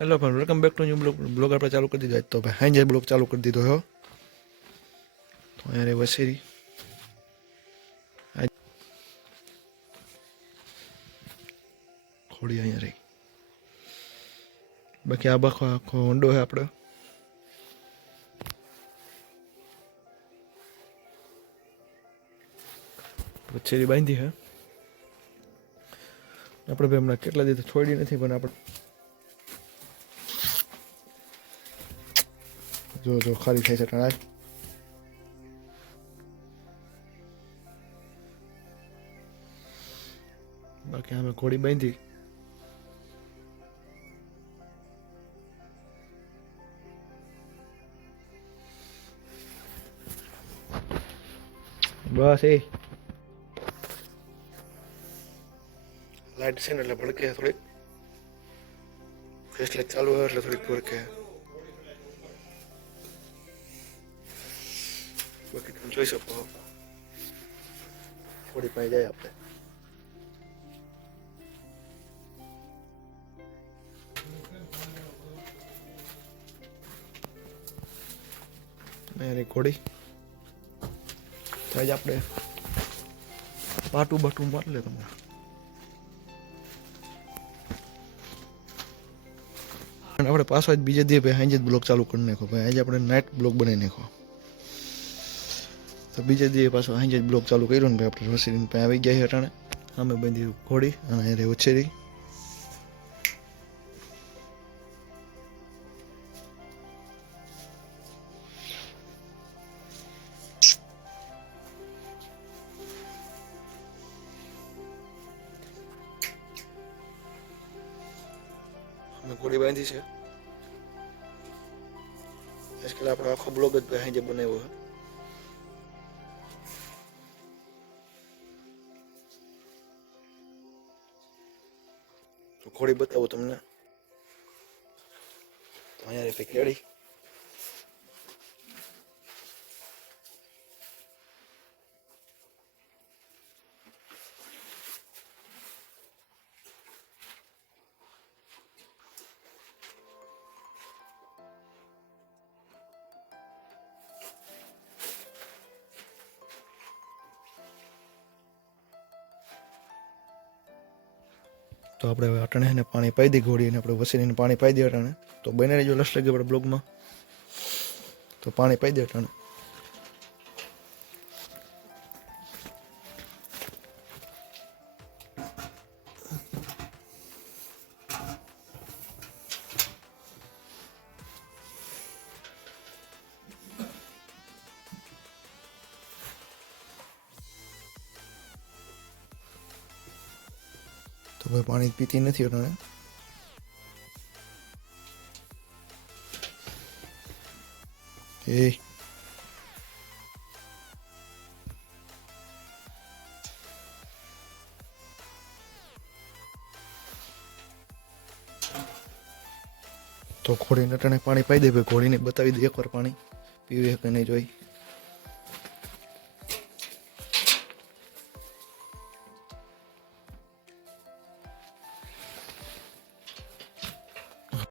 Hello friend welcome back to new blog blog આપણે ચાલુ કરી દીધો. તો ભાઈ હાઈ બ્લોગ ચાલુ કરી દીધો હો. તો અહીંયા રે વસેરી. ખોડી અહીંયા રહી. બાકી આ બાખો, આખો ઊંડો છે આપણો. વછેરી બાંધી હે. આપણે ભાઈ હમણાં કેટલા દિવસ છોડી નથી, પણ આપણે જો જો ખાલી થાય છે ટણાજ બાકી અમે ઘોડી બાંધી બસ એ લાઈટ છે ને એટલે ભડકે થોડીક ફેસ લાઈટ ચાલુ હોય એટલે થોડીક ભડકે બાકી તમે જોઈ શકો થોડી પાસે જાય આપણે મેરી ઘોડી થાય આપણે પાટું બાટું મારી લે અને આપણે પાછો જ બીજે દે ભાઈ હાંજે જ બ્લોક ચાલુ કરી નાખો. ભાઈ, આજે આપણે નાઇટ બ્લોક બનાવી નાખો. તો બીજે દી પાછો હાંજે જ બ્લોગ ચાલુ કર્યો ને ભાઈ આપણે રસીને પાસે આવી ગયા છે અટાણે અમે બંધી ઘોડી અને એ રે ઉછેરી અમે ઘોડી બાંધી છે આજકાલ આપણો આખો બ્લોગ જ ભાઈ હાંજે બનાવ્યો છે ઘોડી બતાવું તમને. અહીંયા રહી તો આપણે હવે અટણે ને પાણી પાઈ દઈ ઘોડીને આપણે વસીને પાણી પાઈ દઈએ અટાણે. તો બને રહેજો લસ લાગે આપણે બ્લોગમાં. તો પાણી પાઈ દે અટાણે. તો ભાઈ પાણી પીતી નથી અટાણે એ તો ઘોડીને અટાણે પાણી પાઈ દે ભાઈ ઘોડીને બતાવી દે એકવાર પાણી પીવે કે નહીં જોઈ